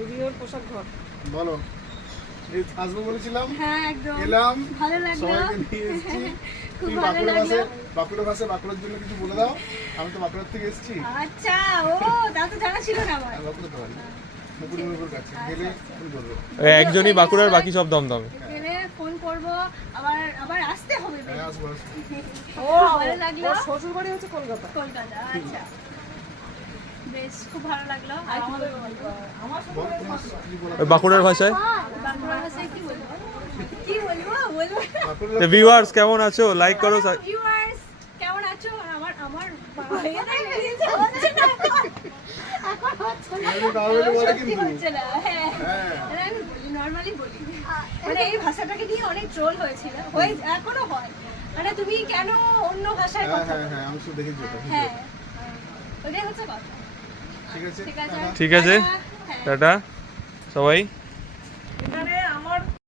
রিওর পোশাক ঘর। বলো। আসব বলেছিলাম। হ্যাঁ একদম। এলাম। ভালো লাগল। সবাইকে নিয়ে এসেছি। খুব ভালো লাগল। বাঁকুড়া ভাষায় বাঁকুড়ার জন্য কিছু বলে দাও। আমি তো বাঁকুড়ার থেকে এসেছি। আচ্ছা ও তা তো জানা ছিল না আমার। বাঁকুড়া তো পারি মুকুটমণিপুর কাছে গেলে ফোন করবে। এই একজনই বাঁকুড়ার বাকি সব দমদমে। গেলে ফোন করব। আবার আবার আসতে হবে হ্যাঁ আসব আসব। ও ভালো লাগল। শ্বশুর বাড়ি হচ্ছে কলকাতা। কলকাতা আচ্ছা। বেশ খুব ভালো লাগল? আমার ওই বাঁকুড়ার ভাষায়? ভিউয়ার্স কেমন আছো? লাইক করো হ্যাঁ। হ্যাঁ। মানে মানে এই ভাষাটাকে নিয়ে অনেক ট্রোল হয়েছিল। হয়ে এখনও হয়। মানে তুমি কেন অন্য ভাষায় হ্যাঁ কথা হ্যাঁ হ্যাঁ আমি শুধু দেখেছি হ্যাঁ। ওটাই হচ্ছে কথা। ঠিক আছে ঠিক আছে। টাটা। ঠিক আছে